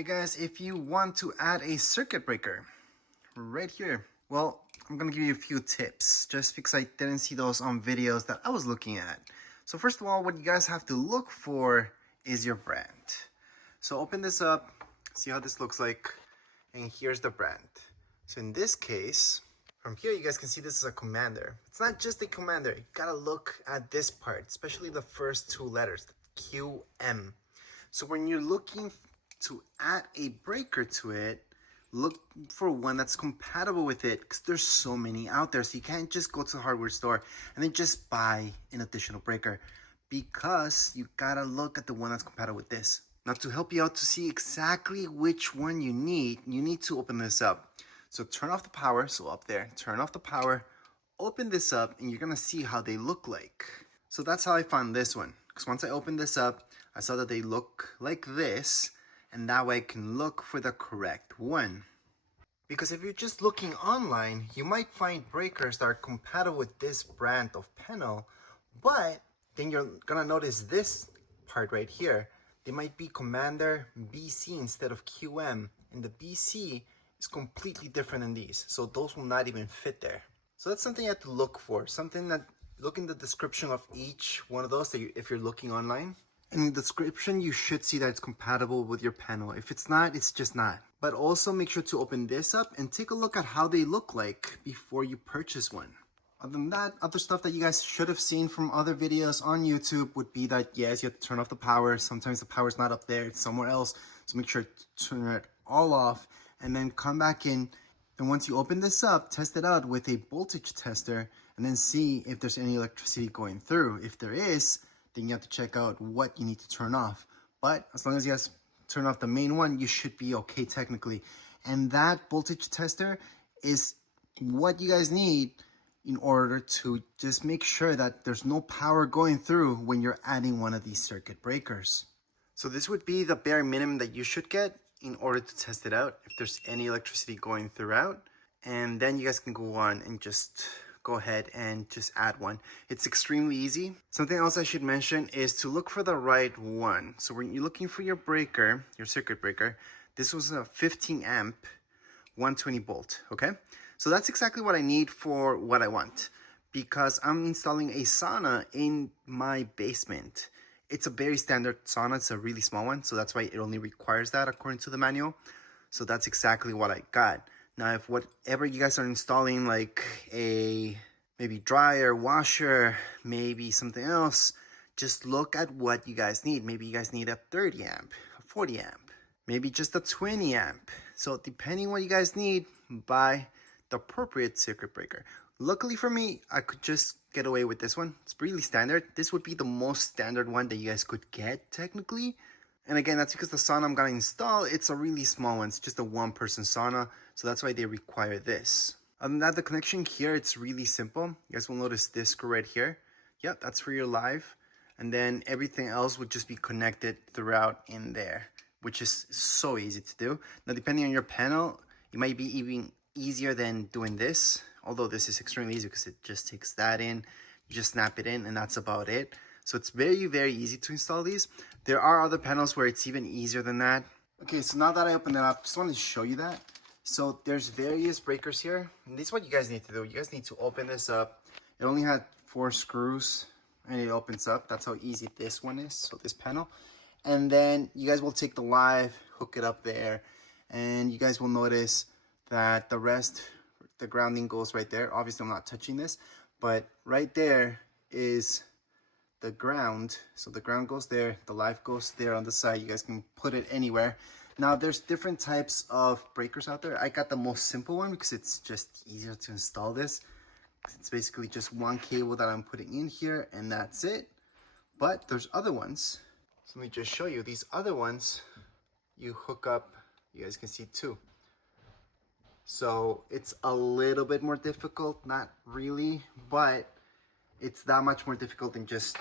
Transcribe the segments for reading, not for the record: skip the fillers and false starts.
Hey guys, if you want to add a circuit breaker right here, well, I'm gonna give you a few tips just because I didn't see those on videos that I was looking at. So first of all, what you guys have to look for is your brand. So open this up, see how this looks like, and here's the brand. So in this case, from here you guys can see this is a commander. It's not just a commander, you gotta look at this part, especially the first two letters, QM. So when you're looking to add a breaker to it, look for one that's compatible with it because there's so many out there. So you can't just go to the hardware store and then just buy an additional breaker because you gotta look at the one that's compatible with this. Now to help you out to see exactly which one you need to open this up. So turn off the power, so up there, turn off the power, open this up, and you're gonna see how they look like. So that's how I found this one. Because once I opened this up, I saw that they look like this, and that way I can look for the correct one. Because if you're just looking online, you might find breakers that are compatible with this brand of panel, but then you're gonna notice this part right here. They might be Commander BC instead of QM, and the BC is completely different than these, so those will not even fit there. So that's something you have to look for, something that look in the description of each one of those if you're looking online. In the description, you should see that it's compatible with your panel. If it's not, it's just not. But also make sure to open this up and take a look at how they look like before you purchase one. Other than that, other stuff that you guys should have seen from other videos on YouTube would be that, yes, you have to turn off the power. Sometimes the power's not up there, it's somewhere else. So make sure to turn it all off and then come back in. And once you open this up, test it out with a voltage tester and then see if there's any electricity going through. If there is, then you have to check out what you need to turn off. But as long as you guys turn off the main one, you should be okay technically. And that voltage tester is what you guys need in order to just make sure that there's no power going through when you're adding one of these circuit breakers. So this would be the bare minimum that you should get in order to test it out, if there's any electricity going throughout. And then you guys can go on and just go ahead and just add one. It's extremely easy. Something else I should mention is to look for the right one. So when you're looking for your breaker, your circuit breaker, this was a 15 amp, 120 volt, okay? So that's exactly what I need for what I want because I'm installing a sauna in my basement. It's a very standard sauna, it's a really small one, so that's why it only requires that according to the manual. So that's exactly what I got. Now, if whatever you guys are installing, like a maybe dryer, washer, maybe something else, just look at what you guys need. Maybe you guys need a 30 amp, a 40 amp, maybe just a 20 amp. So depending on what you guys need, buy the appropriate circuit breaker. Luckily for me, I could just get away with this one. It's really standard. This would be the most standard one that you guys could get technically. And again, that's because the sauna I'm gonna install, it's a really small one. It's just a one-person sauna, so that's why they require this. Other than that, the connection here, it's really simple. You guys will notice this screw right here. Yep, that's for your live. And then everything else would just be connected throughout in there, which is so easy to do. Now, depending on your panel, it might be even easier than doing this, although this is extremely easy because it just takes that in, you just snap it in, and that's about it. So it's very, very easy to install these. There are other panels where it's even easier than that. Okay, so now that I opened it up, just wanted to show you that. So there's various breakers here, and this is what you guys need to do. You guys need to open this up. It only had 4 screws, and it opens up. That's how easy this one is, so this panel. And then you guys will take the live, hook it up there, and you guys will notice that the rest, the grounding goes right there. Obviously, I'm not touching this, but right there is the ground. So the ground goes there, the live goes there on the side. You guys can put it anywhere. Now there's different types of breakers out there. I got the most simple one because it's just easier to install this. It's basically just one cable that I'm putting in here and that's it. But there's other ones. So let me just show you. These other ones, you hook up, you guys can see 2. So it's a little bit more difficult, not really, but it's that much more difficult than just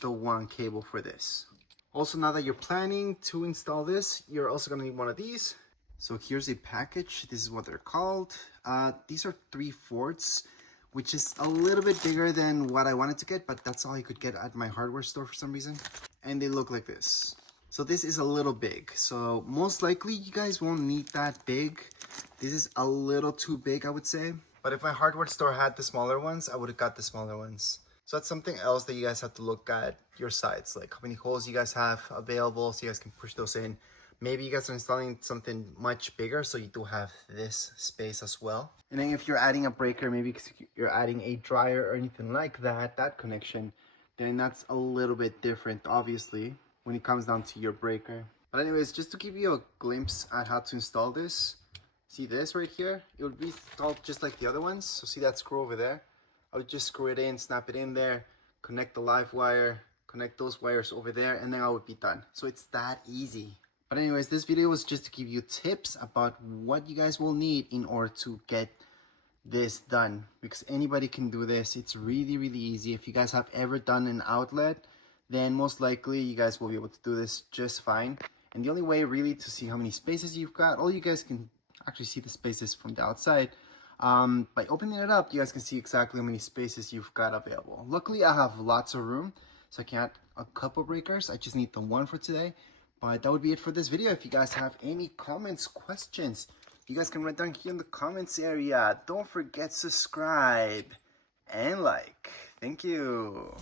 the one cable for this. Also, now that you're planning to install this, you're also gonna need one of these. So here's a package. This is what they're called. These are 3/4, which is a little bit bigger than what I wanted to get, but that's all I could get at my hardware store for some reason. And they look like this. So this is a little big. So most likely you guys won't need that big. This is a little too big, I would say. But if my hardware store had the smaller ones, I would have got the smaller ones. So that's something else that you guys have to look at your sites, like how many holes you guys have available so you guys can push those in. Maybe you guys are installing something much bigger, so you do have this space as well. And then if you're adding a breaker, maybe you're adding a dryer or anything like that, that connection, then that's a little bit different, obviously, when it comes down to your breaker. But anyways, just to give you a glimpse at how to install this, see this right here? It would be installed just like the other ones. So see that screw over there? I would just screw it in, snap it in there, connect the live wire, connect those wires over there, and then I would be done. So it's that easy. But anyways, this video was just to give you tips about what you guys will need in order to get this done, because anybody can do this. It's really, really easy. If you guys have ever done an outlet, then most likely you guys will be able to do this just fine. And the only way really to see how many spaces you've got, all you guys can actually see the spaces from the outside. By opening it up, you guys can see exactly how many spaces you've got available. Luckily, I have lots of room, so I can add a couple breakers. I just need the one for today. But that would be it for this video. If you guys have any comments, questions, you guys can write down here in the comments area. Don't forget to subscribe and like. Thank you.